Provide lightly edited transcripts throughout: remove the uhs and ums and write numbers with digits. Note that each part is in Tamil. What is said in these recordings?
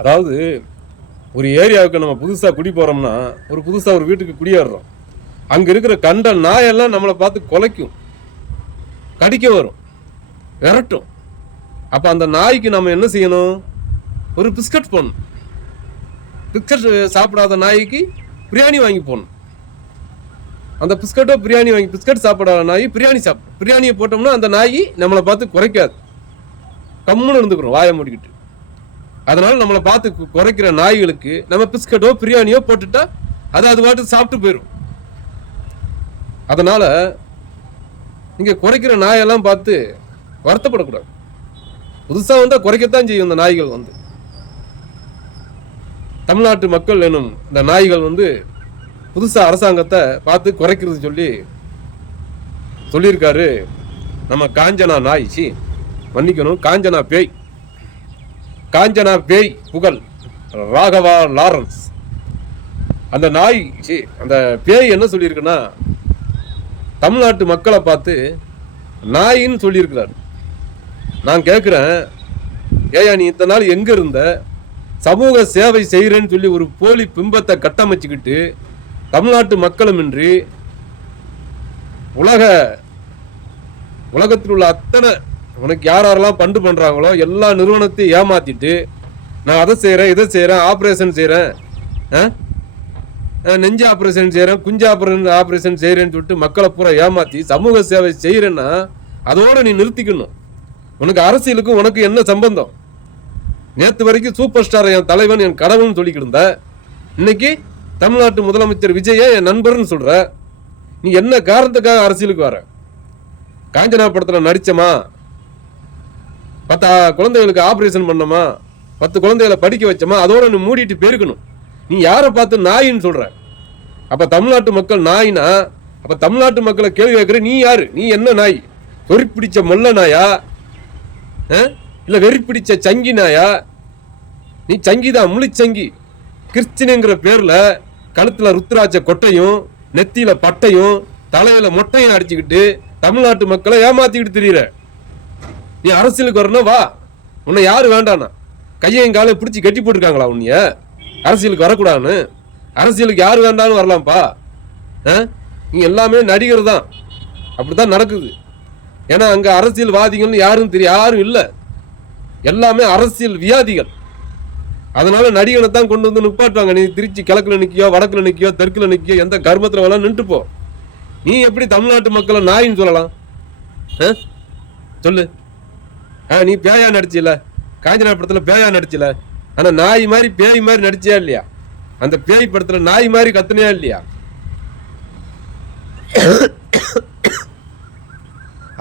அதாவது ஒரு ஏரியாவுக்கு நம்ம புதுசாக குடி போகிறோம்னா புதுசாக ஒரு வீட்டுக்கு குடியேறுறோம். அங்கே இருக்கிற கண்ட நாயெல்லாம் நம்மளை பார்த்து குலைக்கும், கடிக்க வரும், விரட்டும். அப்போ அந்த நாய்க்கு நம்ம என்ன செய்யணும்? ஒரு பிஸ்கட் போடணும். பிஸ்கட் சாப்பிடாத நாய்க்கு பிரியாணி வாங்கி போடணும். அந்த பிஸ்கட்டோ பிரியாணி வாங்கி, பிஸ்கட் சாப்பிடாத நாய் பிரியாணி சாப்பிடும். பிரியாணியை போட்டோம்னா அந்த நாய் நம்மளை பார்த்து குறைக்காது, கம்முன்னு இருந்துக்கிறோம் வாயை மூடிக்கிட்டு. அதனால நம்மளை பார்த்து குறைக்கிற நாய்களுக்கு நம்ம பிஸ்கட்டோ பிரியாணியோ போட்டுட்டா அது பாட்டு சாப்பிட்டு போயிடும். அதனால நீங்க குறைக்கிற நாயெல்லாம் பார்த்து வருத்தப்படக்கூடாது. புதுசா வந்தா குறைக்கத்தான் செய்யும் இந்த நாய்கள். தமிழ்நாட்டு மக்கள் எனும் இந்த நாய்கள் புதுசா அரசாங்கத்தை பார்த்து குறைக்கிறது சொல்லியிருக்காரு நம்ம காஞ்சனா நாய். மன்னிக்கணும், காஞ்சனா பேய். காஞ்சனா பேய் புகழ் ராகவா லாரன்ஸ். அந்த நாய் அந்த பேய் என்ன சொல்லியிருக்குன்னா, தமிழ்நாட்டு மக்களை பார்த்து நாயின்னு சொல்லியிருக்கிறார். நான் கேட்குறேன், ஏயா நீ இத்தனை நாள் எங்கே இருந்த? சமூக சேவை செய்கிறேன்னு சொல்லி ஒரு போலி பிம்பத்தை கட்டமைச்சுக்கிட்டு தமிழ்நாட்டு மக்களுமின்றி உலகத்தில் உள்ள அத்தனை உனக்கு யாரெல்லாம் பண்டு பண்ணுறாங்களோ எல்லா நிறுவனத்தையும் ஏமாத்திட்டு நான் அதை செய்கிறேன், இதை செய்கிறேன், ஆப்ரேஷன் செய்கிறேன், நெஞ்சு ஆப்ரேஷன் செய்கிறேன், குஞ்சு ஆப்ரேஷன் செய்கிறேன்னு சொல்லிட்டு மக்களை பூரா ஏமாற்றி சமூக சேவை செய்கிறேன்னா அதோடு நீ நிறுத்திக்கணும். உனக்கு அரசியலுக்கும் உனக்கு என்ன சம்பந்தம்? நேற்று வரைக்கும் சூப்பர் ஸ்டார் என் தலைவன் என் கடவுள்னு சொல்லிக்கிட்டு இருந்த, இன்னைக்கு தமிழ்நாட்டு முதலமைச்சர் விஜய என் நண்பர்னு சொல்ற. நீ என்ன காரணத்துக்காக அரசியலுக்கு வர? காஞ்சனா படத்தில் நடிச்சமா, 10 குழந்தைகளுக்கு ஆபரேஷன் பண்ணமா, 10 குழந்தைகளை படிக்க வச்சமா, அதோட நீ மூடிட்டு போயிருக்கணும். நீ யாரை பார்த்து நாயின்னு சொல்ற? அப்ப தமிழ்நாட்டு மக்கள் நாயினா, அப்ப தமிழ்நாட்டு மக்களை கேள்வி கேட்கிற, நீ யாரு? நீ என்ன நாய்? வெறி பிடிச்ச மொல்ல நாயா, இல்ல வெறி பிடிச்ச சங்கி நாயா? நீ சங்கிதான், முழிச்சங்கி. கிறிஸ்டினுங்கிற பேர்ல கழுத்துல ருத்ராட்ச கொட்டையும் நெத்தியில பட்டையும் தலையில மொட்டையும் அடிச்சுக்கிட்டு தமிழ்நாட்டு மக்களை ஏமாத்திக்கிட்டு திரியிற. நீ அரசியலுக்கு வரணும் வா, உன்னை யாரு வேண்டானா? கையையும் காலையும் பிடிச்சி கட்டி போட்டுருக்காங்களா உன்னைய அரசியலுக்கு வரக்கூடாதுன்னு? அரசியலுக்கு யாரு வேண்டான்னு வரலாம்ப்பா. நீ எல்லாமே நடிகர் தான், அப்படித்தான் நடக்குது. ஏன்னா அங்க அரசியல்வாதிகள்னு யாரும் யாரும் இல்லை, எல்லாமே அரசியல் வியாதிகள். அதனால நடிகனை தான் கொண்டு வந்து நிப்பாட்டுவாங்க. நீ திருச்சி கிழக்குல நிற்கியோ, வடக்குல நிற்கியோ, தெற்குல நிற்கியோ, எந்த கர்மத்தில் வேணாலும் நின்று போ. நீ எப்படி தமிழ்நாட்டு மக்களை நாயின்னு சொல்லலாம்? சொல்லு. நீ பேயா நடிச்சில, காஞ்சனா படத்துல பேயா நடிச்சில, ஆனா நாய் மாதிரி பேய் மாதிரி நடிச்சியா இல்லையா? அந்த பேய் படத்துல நாய் மாதிரி கத்துனியா இல்லையா?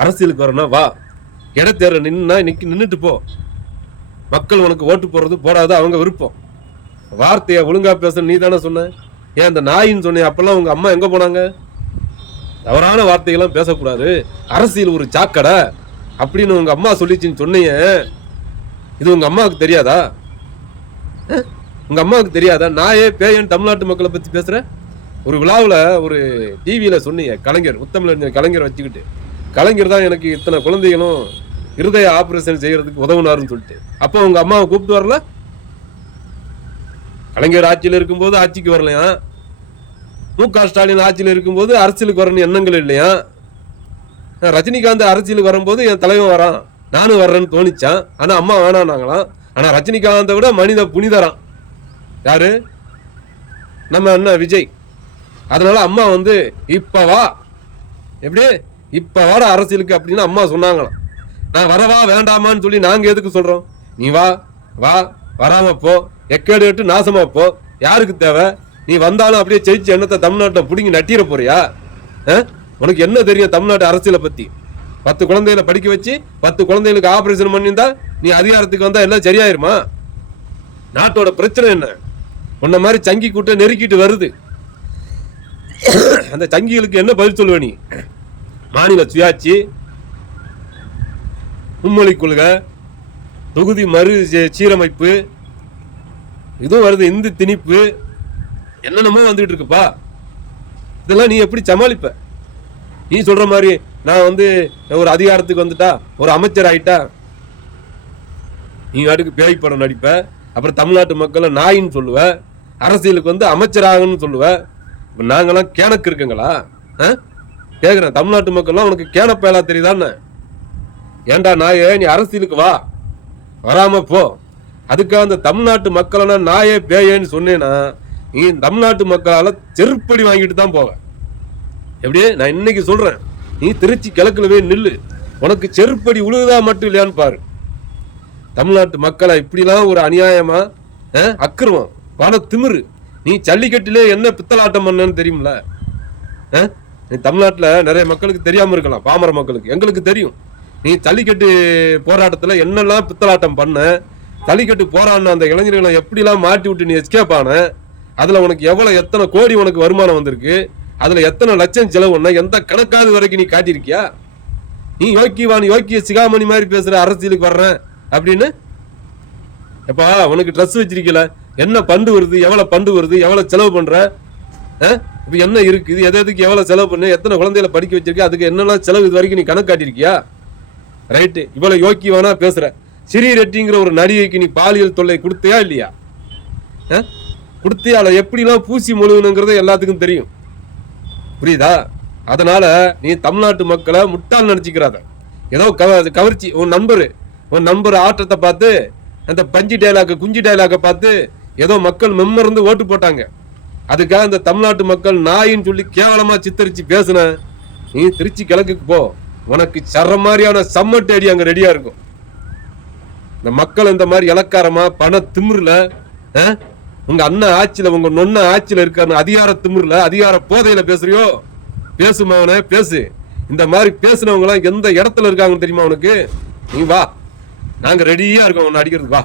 அரசியலுக்கு வரணும் வா, இடத்தேர்தல் நின்றுட்டு போ. மக்கள் உனக்கு ஓட்டு போடுறது போடாது அவங்க விருப்பம். வார்த்தையை ஒழுங்கா பேச நீ தானே சொன்ன. ஏன் அந்த நாயின்னு சொன்ன? அப்பெல்லாம் உங்க அம்மா எங்க போனாங்க? தவறான வார்த்தைகள்லாம் பேசக்கூடாது, அரசியல் ஒரு சாக்கடை அப்படின்னு உங்க அம்மா சொல்லிச்சுன்னு சொன்னீங்க. இது உங்க அம்மாவுக்கு தெரியாதா? உங்க அம்மாவுக்கு தெரியாதா? நாயே பேயன் தமிழ்நாட்டு மக்களை பத்தி பேசுற. ஒரு விழாவில் ஒரு டிவியில சொன்னீங்க, கலைஞர், முத்தமிழ் கலைஞர் வச்சுக்கிட்டு, கலைஞர் தான் எனக்கு இத்தனை குழந்தைகளும் இருதய ஆபரேஷன் செய்யறதுக்கு உதவுனாருன்னு சொல்லிட்டு. அப்போ உங்க அம்மாவை கூப்பிட்டு வரல? கலைஞர் ஆட்சியில் இருக்கும்போது ஆட்சிக்கு வரலையா? மு.க. ஸ்டாலின் ஆட்சியில் இருக்கும்போது அரசியலுக்கு வரணும் எண்ணங்கள் இல்லையா? ரஜினிகாந்த் அரசியலுக்கு வரும்போது என் தலைவன் வரான், நானும் வர்றேன்னு தோணிச்சான். ஆனா அம்மா வேணான்னாங்களாம். ஆனா ரஜினிகாந்தை விட மனித புனிதரான் யாரு? நம்ம அண்ணன் விஜய். அதனால அம்மா இப்ப வா, எப்படி இப்ப வர அரசியலுக்கு அப்படின்னு அம்மா சொன்னாங்களாம். நான் வரவா வேண்டாமான்னு சொல்லி நாங்க எதுக்கு சொல்றோம்? நீ வா வா, வராம போ, எக்கேடு கட்டு நாசமா போ, யாருக்கு தேவை? நீ வந்தாலும் அப்படியே ஜெயிச்சு எண்ணத்தை தமிழ்நாட்டை பிடிங்கி நட்டிட போறியா? உனக்கு என்ன தெரியும் தமிழ்நாட்டு அரசியலை பத்தி? 10 குழந்தைகளை படிக்க வச்சு 10 குழந்தைகளுக்கு ஆபரேஷன் பண்ணியிருந்தா நீ அதிகாரத்துக்கு வந்தா எல்லாம் சரியாயிருமா? நாட்டோட பிரச்சனை என்ன? உன்ன மாதிரி சங்கி கூட்ட நெருக்கிட்டு வருது. அந்த சங்கிகளுக்கு என்ன பதில் சொல்லுவ நீ? மாநில சுயாட்சி, மும்மொழி கொள்கை, தொகுதி மறு சீரமைப்பு, இதுவும் வருது, இந்து திணிப்பு, என்னென்னமோ வந்துகிட்டு இருக்குப்பா. இதெல்லாம் நீ எப்படி சமாளிப்ப? நீ சொல்ற மாதிரி நான் ஒரு அதிகாரத்துக்கு வந்துட்டா, ஒரு அமைச்சர் ஆயிட்டா, நீ நாட்டுக்கு பேய் படம் நடிப்ப, அப்புறம் தமிழ்நாட்டு மக்களை நாயின்னு சொல்லுவ, அரசியலுக்கு வந்து அமைச்சராகன்னு சொல்லுவ. இப்போ நாங்களாம் கேனக்கு இருக்குங்களா? கேட்குறேன், தமிழ்நாட்டு மக்கள்லாம் உனக்கு கேனப்பயலா தெரியுதான்னு? ஏண்டா நாயே, நீ அரசியலுக்கு வா, வராம போ. அதுக்காக அந்த தமிழ்நாட்டு மக்களனா நாயே பேயேன்னு சொன்னேன்னா நீ தமிழ்நாட்டு மக்களால் செருப்படி வாங்கிட்டு தான் போவ. எப்படியே நான் இன்னைக்கு சொல்றேன், நீ திருச்சி கிழக்குல போய் நில்லு, உனக்கு செருப்படி உழுதா மட்டும் இல்லையான்னு பாரு. தமிழ்நாட்டு மக்களை இப்படிலாம் ஒரு அநியாயமா அக்கிரமம் பண திமிரு. நீ ஜல்லிக்கட்டிலே என்ன பித்தலாட்டம் பண்ணன்னு தெரியும்ல? நீ தமிழ்நாட்டில் நிறைய மக்களுக்கு தெரியாம இருக்கலாம், பாமர மக்களுக்கு. எங்களுக்கு தெரியும் நீ ஜல்லிக்கட்டு போராட்டத்தில் என்னெல்லாம் பித்தலாட்டம் பண்ண, ஜல்லிக்கட்டு போராடின அந்த இளைஞர்களை எப்படிலாம் மாட்டி விட்டு நீ எஸ்கேப் ஆன, அதில் உனக்கு எத்தனை கோடி உனக்கு வருமானம் வந்திருக்கு, அதில் எத்தனை லட்சம் செலவு பண்ண, எந்த கணக்காவது வரைக்கும் நீ காட்டியிருக்கியா? நீ யோக்கிய சிகாமணி மாதிரி பேசுற அரசியலுக்கு வர்றேன் அப்படின்னு. எப்பா உனக்கு ட்ரெஸ் வச்சிருக்கல, என்ன பண்டு வருது, எவ்வளவு பண்டு வருது, எவ்வளவு செலவு பண்ற, இப்ப என்ன இருக்குது, எதுக்கு எவ்வளவு செலவு பண்ண, எத்தனை குழந்தைகளை படிக்க வச்சிருக்க, அதுக்கு என்னெல்லாம் செலவு இது வரைக்கும் நீ கணக்கு காட்டியிருக்கியா? ரைட்டு, இவ்வளவு யோக்கியவானா பேசுற. ஸ்ரீ ரெட்டிங்கிற ஒரு நடிகைக்கு நீ பாலியல் தொல்லை கொடுத்தியா இல்லையா? கொடுத்தியா? எப்படிலாம் பூசி மொழுகணுங்கிறது எல்லாத்துக்கும் தெரியும், புரியுதா? அதனால நீ தமிழ்நாட்டு மக்களை முட்டாள் நினைச்சுக்கிறாத. ஏதோ கவர்ச்சி, உன் நண்பர் ஆட்டத்தை பார்த்து, அந்த பஞ்சு டைலாக் குஞ்சு டைலாக பார்த்து ஏதோ மக்கள் மெம்மருந்து ஓட்டு போட்டாங்க. அதுக்காக இந்த தமிழ்நாட்டு மக்கள் நாயின்னு சொல்லி கேவலமா சித்தரிச்சு பேசுன நீ திருச்சி கிழக்குக்கு போ, உனக்கு சர மாதிரியான சம்மட்டு அடி அங்க ரெடியா இருக்கும். இந்த மக்கள் இந்த மாதிரி இலக்காரமா பண திமிர்ல, உங்க அண்ணன் ஆட்சியில உங்க நொன்ன ஆட்சியில இருக்காரு அதிகார திமிர்ல, அதிகார போதையில பேசுறியோ? பேசுமாவனே பேசு. இந்த மாதிரி பேசுனவங்க எல்லாம் எந்த இடத்துல இருக்காங்கன்னு தெரியுமா உனக்கு? நீ வா, நாங்க ரெடியா இருக்கோம் உன்னை அடிக்கிறதுக்கு. வா,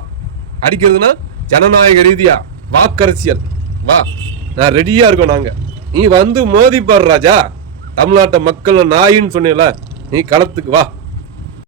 அடிக்கிறதுனா ஜனநாயக ரீதியா வாக்கரசியல், வா, நான் ரெடியா இருக்கோம் நாங்க. நீ வந்து மோதி பாரு ராஜா, தமிழ்நாட்டை மக்கள் நாயின்னு சொன்னீல, நீ களத்துக்கு வா.